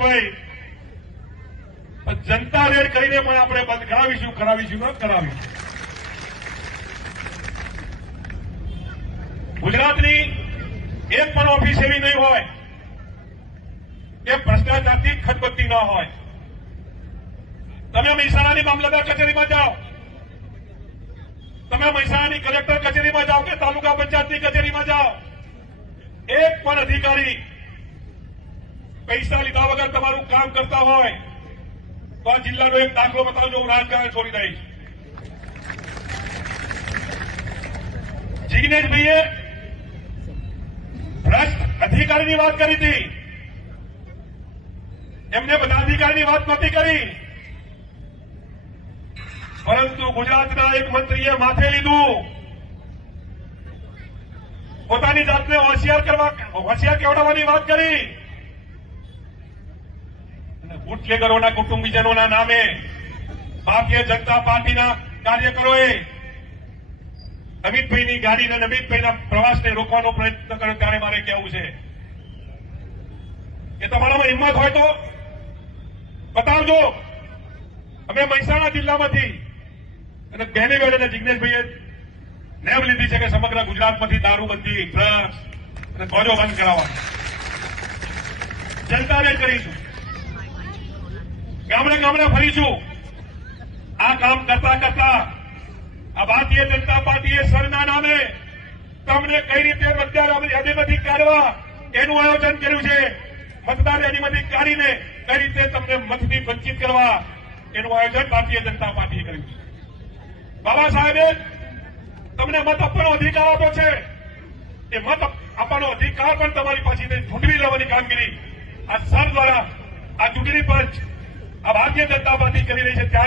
પણ જનતા રેડ કરીને પણ આપણે બંધ કરાવીશું કરાવીશું ન કરાવીશું. ગુજરાતની એક પણ ઓફિસ એવી નહીં હોય કે ભ્રષ્ટાચારથી ખતબત્તી ન હોય. તમે મહેસાણાની મામલતદાર કચેરીમાં જાઓ. તમે મહેસાણાની કલેક્ટર કચેરીમાં જાઓ કે તાલુકા પંચાયતની કચેરીમાં જાઓ. એક પણ અધિકારી પૈસા લીધા વગર તમારું કામ કરતા હોય, તો આ જિલ્લાનો એક દાખલો બતાવજો, હું રાજકારણ છોડી દઈશ. જિગ્નેશભાઈએ ભ્રષ્ટ અધિકારીની વાત કરી હતી. એમને બધા અધિકારીની વાત નથી કરી. પરંતુ ગુજરાતના એક મંત્રીએ માથે લીધું. પોતાની જાતને હોશિયાર કરવા, હોશિયાર કેવડાવવાની વાત કરી. બુટલેગરોના કુટુંબીજનોના નામે ભારતીય જનતા પાર્ટીના કાર્યકરોએ અમિતભાઈની ગાડીને અમિતભાઈના પ્રવાસને રોકવાનો પ્રયત્ન કર્યો. ત્યારે મારે કહેવું છે કે તમારામાં હિંમત હોય તો બતાવજો. અમે મહેસાણા જિલ્લામાંથી અને બેને અને જિજ્ઞેશભાઈએ નેમ લીધી છે કે સમગ્ર ગુજરાતમાંથી દારૂબંધી ડ્રગ્સ અને ગોજો બંધ કરાવવાની. જનતાને કરીશું. ગામડે ગામડે ફરીશું. આ કામ કરતા કરતા આ ભારતીય જનતા પાર્ટીએ સરના નામે તમને કઈ રીતે મતદાર યાદીમાંથી કાઢવા એનું આયોજન કર્યું છે? મતદાર યાદીમાંથી કાઢીને કઈ રીતે તમને મતથી વંચિત કરવા એનું આયોજન ભારતીય જનતા પાર્ટીએ કર્યું છે? બાબા સાહેબે તમને મત આપવાનો અધિકાર આપ્યો છે. એ મત આપવાનો અધિકાર પણ તમારી પાસેથી ચૂંટવી લેવાની કામગીરી આ સર દ્વારા ભારતીય જનતા પાર્ટી કરી રહી છે ત્યારે